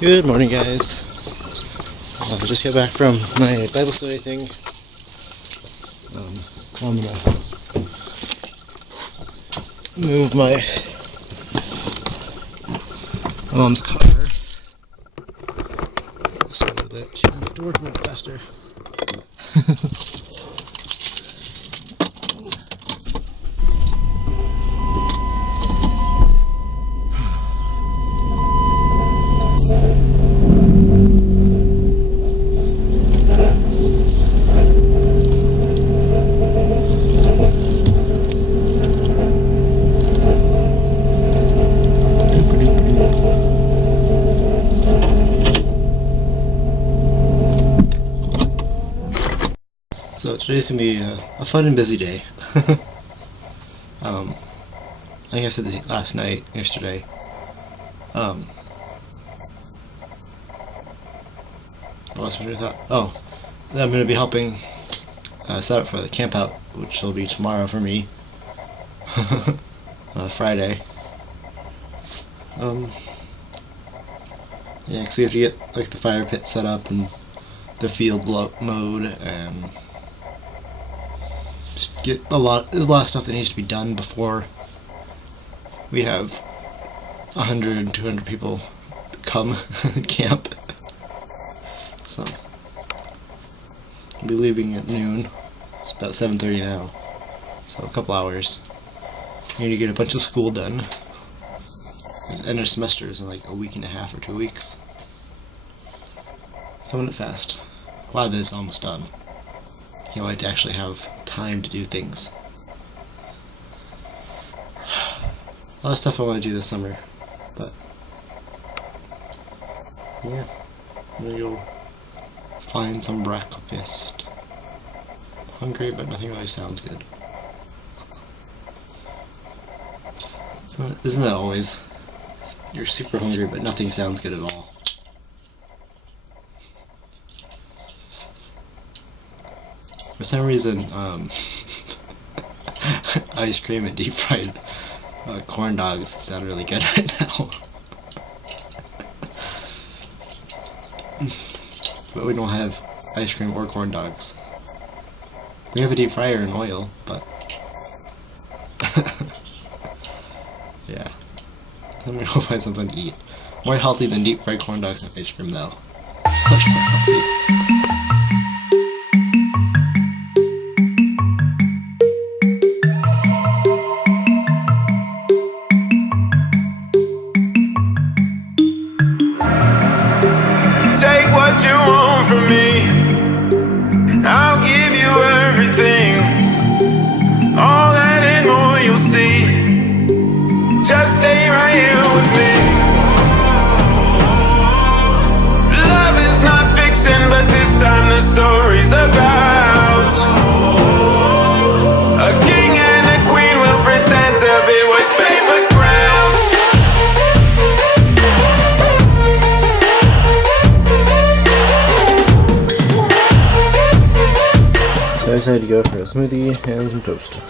Good morning, guys. I just got back from my Bible study thing. I'm gonna move my mom's car so that she can get to work a little faster. So today's gonna be a fun and busy day. I think I said this yesterday. I lost my train of thought. Oh, then I'm gonna be helping set up for the camp out, which will be tomorrow for me. Friday. Yeah, because we have to get like the fire pit set up and the field mowed and just get there's a lot of stuff that needs to be done before we have 100, 200 people come camp. So I'll be leaving at noon. It's about 7:30 now, so a couple hours. I need to get a bunch of school done. The end of semester is in like a week and a half or 2 weeks. Coming up fast. A lot of this is almost done. Can't wait to actually have time to do things. A lot of stuff I want to do this summer, but yeah, I'm gonna go find some breakfast. I'm hungry, but nothing really sounds good. Isn't that always? You're super hungry, but nothing sounds good at all. For some reason, ice cream and deep fried corn dogs sound really good right now. But we don't have ice cream or corn dogs. We have a deep fryer and oil, but yeah. I'm gonna go find something to eat. More healthy than deep fried corn dogs and ice cream, though. Much more healthy. From me, I'll give you everything, all that and more you'll see. Just stay right here with me. Love is not fiction, but this time the story's about a king and a queen will pretend to be with paper crowns. I decided to go for a smoothie and some toast.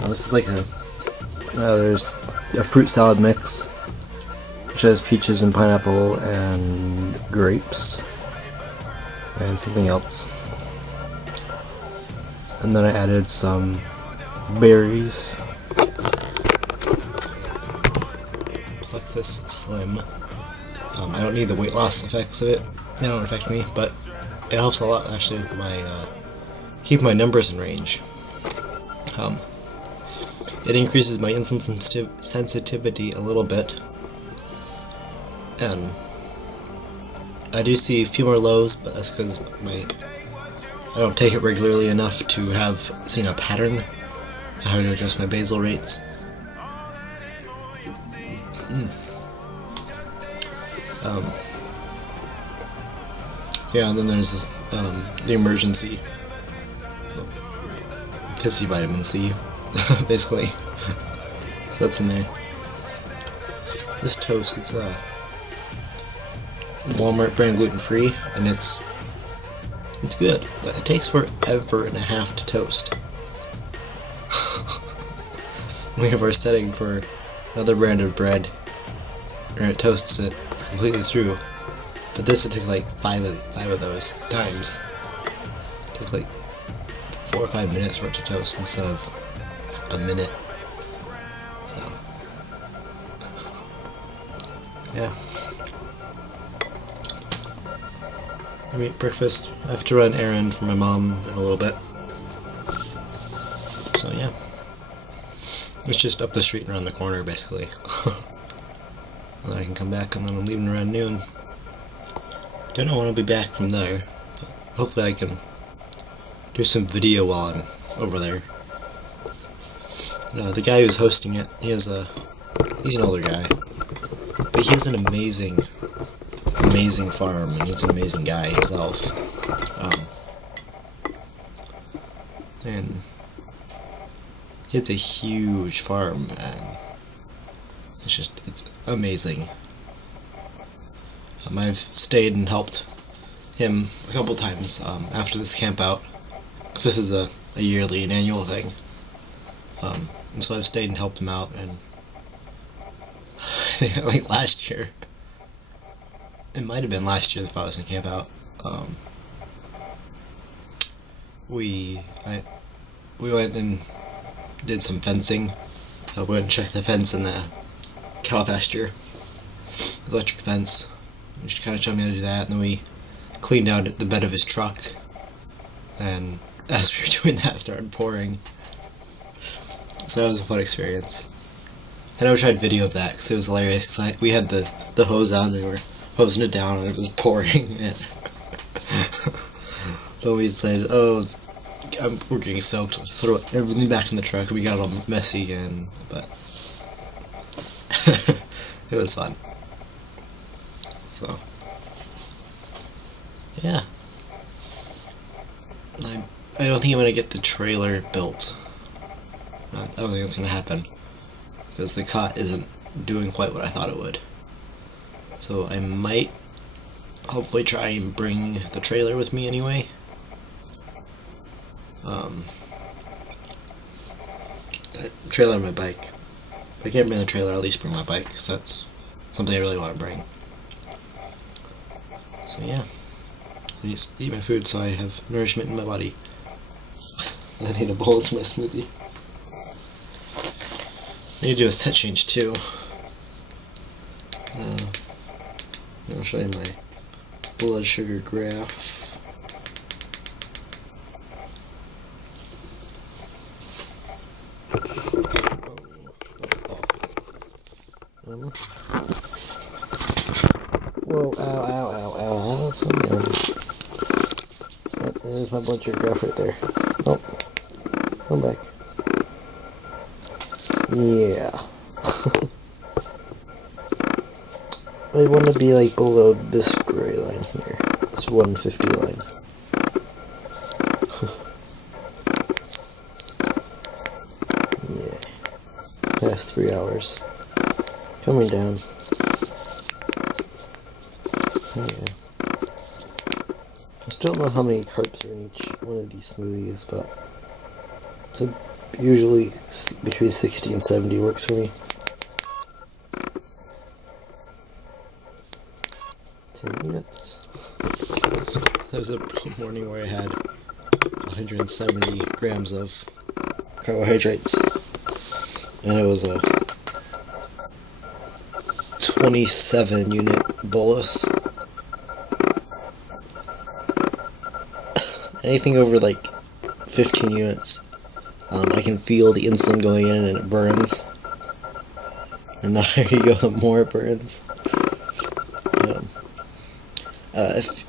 Now this is like there's a fruit salad mix, which has peaches and pineapple and grapes and something else. And then I added some berries. Plexus Slim. I don't need the weight loss effects of it. They don't affect me, but it helps a lot actually with my keep my numbers in range. It increases my insulin sensitivity a little bit, and I do see a few more lows, but that's because I don't take it regularly enough to have seen a pattern on how to adjust my basal rates. Yeah, and then there's the emergency pissy vitamin C, basically. So that's in there. This toast, it's Walmart brand gluten-free, and it's good, but it takes forever and a half to toast. We have our setting for another brand of bread, and it toasts it completely through. But this would take like five of those times. It took like 4 or 5 minutes for it to toast instead of a minute. So yeah. I eat breakfast. I have to run an errand for my mom in a little bit. So yeah. It's just up the street and around the corner basically. And then I can come back, and then I'm leaving around noon. Don't know when I'll be back from there, but hopefully I can do some video while I'm over there. The guy who's hosting it, he's an older guy, but he has an amazing farm, and he's an amazing guy himself. And he has a huge farm, and it's amazing. I've stayed and helped him a couple times after this camp out, because this is a yearly and annual thing. And so I've stayed and helped him out, and like last year, it might have been last year if I was in camp out, we went and did some fencing. We went and checked the fence in the cow pasture, electric fence. He just kind of showed me how to do that, and then we cleaned out the bed of his truck, and as we were doing that, it started pouring. So that was a fun experience. And I wish I had video of that, because it was hilarious, because we had the hose out, and they were hosing it down, and it was pouring. So we said, oh, we're getting soaked, let's throw everything back in the truck, and we got all messy again, but it was fun. So, yeah. I don't think I'm going to get the trailer built. I don't think that's going to happen, because the cot isn't doing quite what I thought it would. So I might hopefully try and bring the trailer with me anyway. Trailer and my bike. If I can't bring the trailer, I'll at least bring my bike, because that's something I really want to bring. So yeah, I need to eat my food so I have nourishment in my body. I need a bowl of my smoothie. I need to do a set change too. I'll show you my blood sugar graph. Whoa, ow, that's there's my blood sugar graph right there. Oh, come back. Yeah. I want to be like below this gray line here. This 150 line. Yeah. Past 3 hours. Coming down. Oh, yeah. I still don't know how many carbs are in each one of these smoothies, but it's usually between 60 and 70 works for me. 10 minutes. That was a morning where I had 170 grams of carbohydrates, and it was a 27 unit bolus. Anything over like 15 units, I can feel the insulin going in and it burns. And the higher you go, the more it burns. If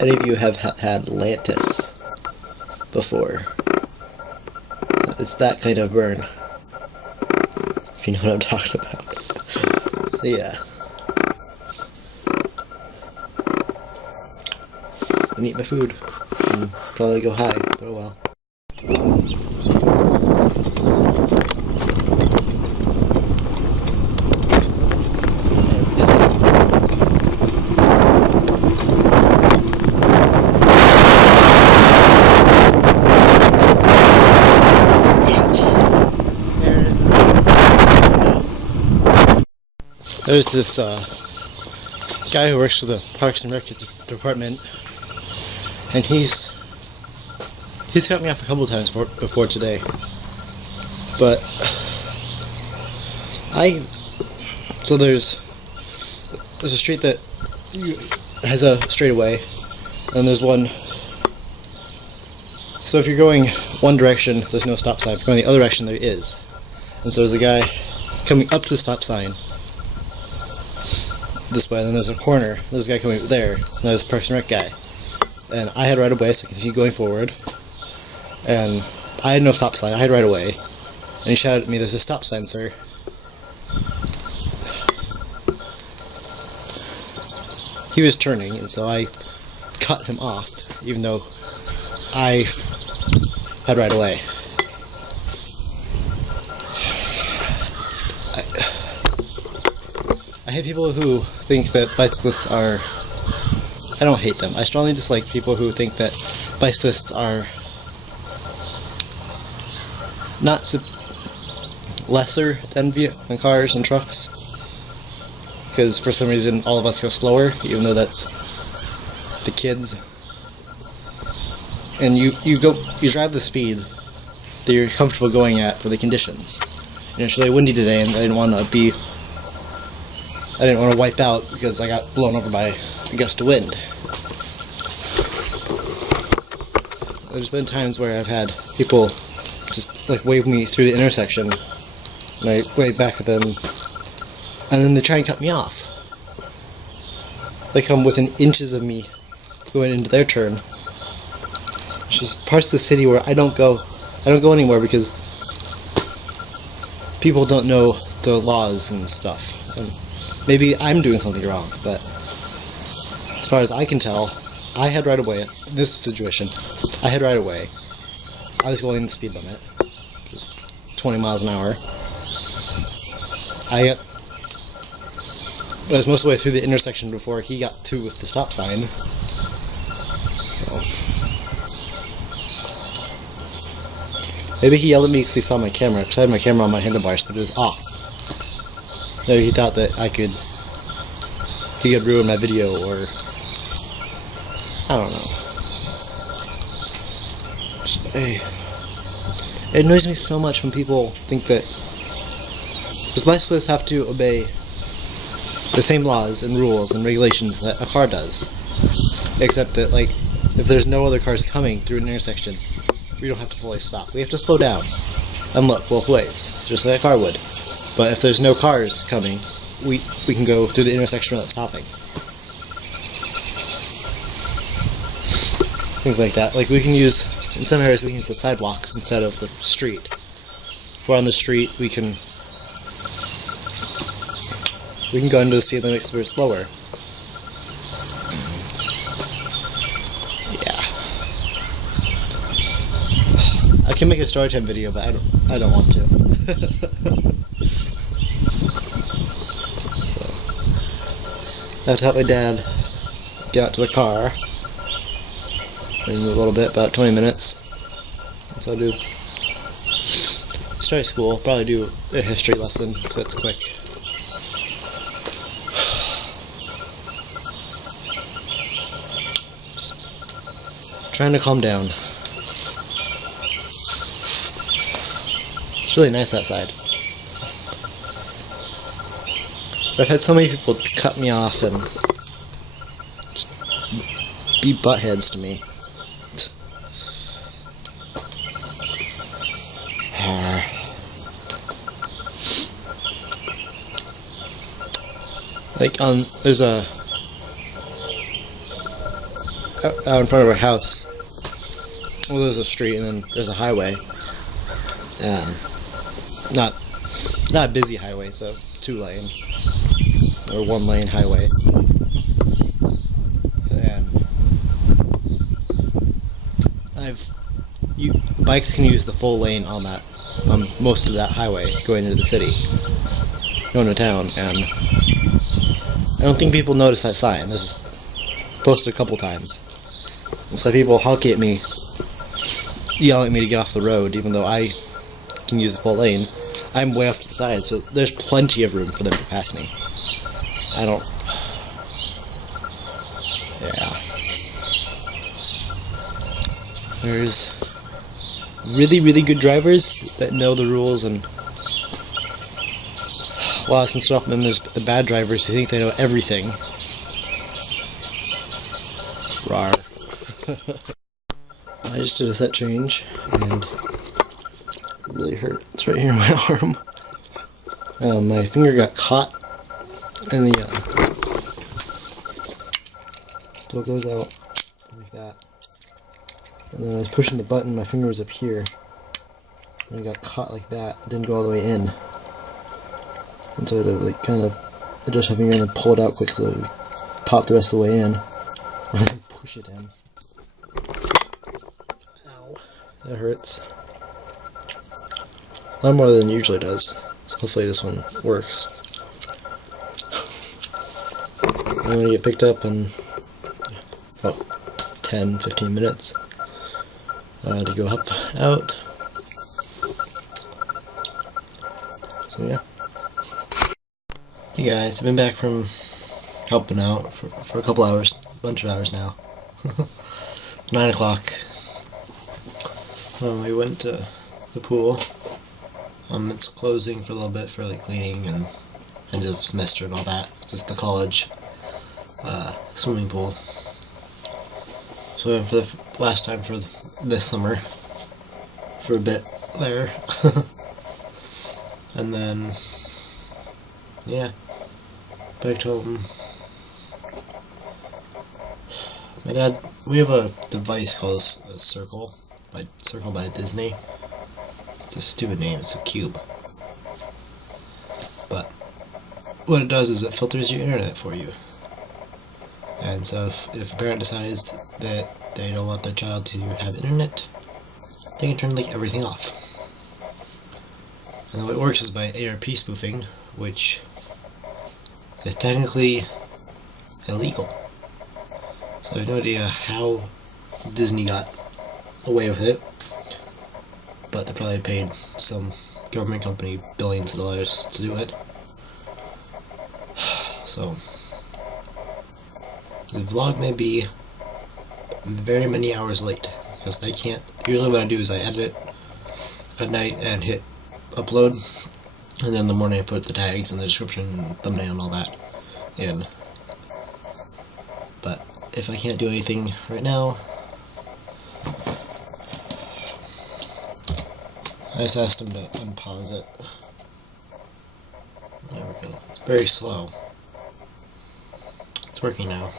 any of you have had Lantus before, it's that kind of burn. If you know what I'm talking about. So yeah. And eat my food. And probably go high, but oh well. There's this guy who works for the Parks and Rec department, and he's cut me off a couple times before today. But so there's a street that has a straightaway, and there's one. So if you're going one direction, there's no stop sign. If you're going the other direction, there is. And so there's a guy coming up to the stop sign this way, and then there's a corner. There's a guy coming there, and there's a Parks and Rec guy. And I had right of way, so I continued going forward. And I had no stop sign. I had right of way. And he shouted at me, "There's a stop sign, sir." He was turning, and so I cut him off, even though I had right of way. I hate people who think that bicyclists are... I don't hate them. I strongly dislike people who think that bicyclists are not lesser than cars and trucks. Because for some reason all of us go slower, even though that's the kids. And you drive the speed that you're comfortable going at for the conditions. You know, it's really windy today, and I didn't want to wipe out because I got blown over by a gust of wind. There's been times where I've had people just like wave me through the intersection, and I wave back at them, and then they try and cut me off. They come within inches of me going into their turn. It's just parts of the city where I don't go anywhere because people don't know the laws and stuff. And maybe I'm doing something wrong, but as far as I can tell, I had right of way in this situation. I had right of way. I was going the speed limit, which is 20 miles an hour. I was most of the way through the intersection before he got to with the stop sign. So maybe he yelled at me because he saw my camera, because I had my camera on my handlebars, but it was off. Maybe he thought that he could ruin my video, or I don't know. It annoys me so much when people think that because bicyclists have to obey the same laws and rules and regulations that a car does, except that, like, if there's no other cars coming through an intersection, we don't have to fully stop. We have to slow down and look both ways, just like a car would. But if there's no cars coming, we can go through the intersection without stopping. Things like that. Like, we can use, in some areas we can use the sidewalks instead of the street. If we're on the street, we can go into the speed limit because we're slower. Yeah. I can make a story time video, but I don't want to. So I have to help my dad get out to the car in a little bit, about 20 minutes. So I'll do start school, probably do a history lesson because that's quick. Just trying to calm down. It's really nice outside. I've had so many people cut me off and just be buttheads to me. Like there's a out in front of our house. Well, there's a street and then there's a highway. Not a busy highway, it's a 2-lane or 1-lane highway. And bikes can use the full lane on that, most of that highway going into the city, going to town, and I don't think people notice that sign. This is posted a couple times. And so people honking at me, yelling at me to get off the road, even though I can use the full lane. I'm way off to the side, so there's plenty of room for them to pass me. I don't. Yeah. There's really, really good drivers that know the rules and laws and stuff, and then there's the bad drivers who think they know everything. Rawr. I just did a set change, and it really hurt. It's right here in my arm. My finger got caught in the so it goes out like that. And then I was pushing the button, my finger was up here, and it got caught like that. It didn't go all the way in. And so I had to like kind of adjust my finger and then pull it out quick so it would pop the rest of the way in. And then push it in. Ow. That hurts. A lot more than it usually does. So hopefully this one works. I'm going to get picked up in about 10-15 minutes to go out. So yeah. Hey guys, I've been back from helping out for a couple hours, a bunch of hours now. 9 o'clock. We went to the pool. It's closing for a little bit for like cleaning and end of semester and all that. Just the college swimming pool. So we went for the last time for this summer for a bit there. And then yeah, back home. My dad, we have a device called a Circle by Disney. It's a stupid name, it's a cube. But what it does is it filters your internet for you. And so if a parent decides that they don't want their child to have internet, they can turn like everything off. And the way it works is by ARP spoofing, which is technically illegal. So I have no idea how Disney got away with it, but they probably paid some government company billions of dollars to do it. So the vlog may be very many hours late, because I can't, usually what I do is I edit it at night and hit upload, and then in the morning I put the tags and the description, thumbnail and all that in. But if I can't do anything right now, I just asked him to unpause it. There we go. It's very slow. It's working now.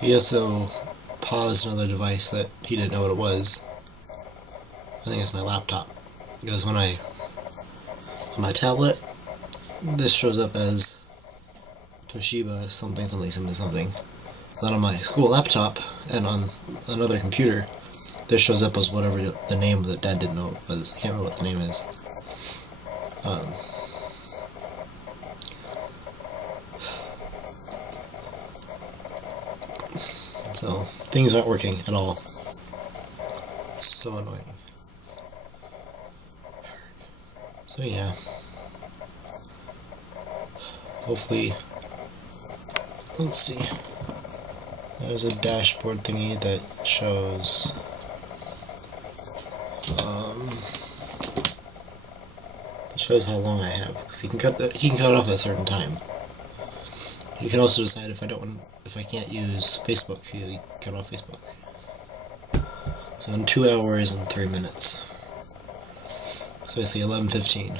He also paused another device that he didn't know what it was. I think it's my laptop. Because when on my tablet, this shows up as Toshiba something. Then on my school laptop and on another computer, this shows up as whatever the name that Dad didn't know it was. I can't remember what the name is. So things aren't working at all. It's so annoying. So yeah. Hopefully, let's see. There's a dashboard thingy that shows it shows how long I have, because he can cut it off at a certain time. You can also decide if I can't use Facebook, you cut off Facebook. So in 2 hours and 3 minutes. So I see 11:15.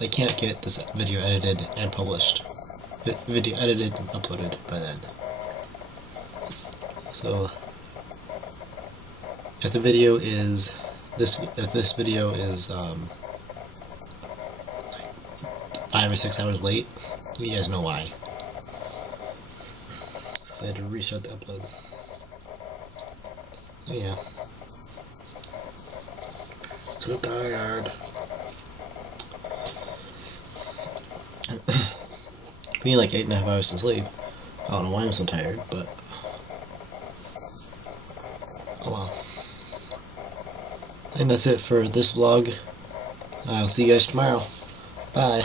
I can't get this video edited and published. Video edited and uploaded by then. So if this video is 5 or 6 hours late, you guys know why. So I had to restart the upload. Oh yeah. So tired. Being like 8.5 hours to sleep. I don't know why I'm so tired, but oh well. And that's it for this vlog. I'll see you guys tomorrow. Bye.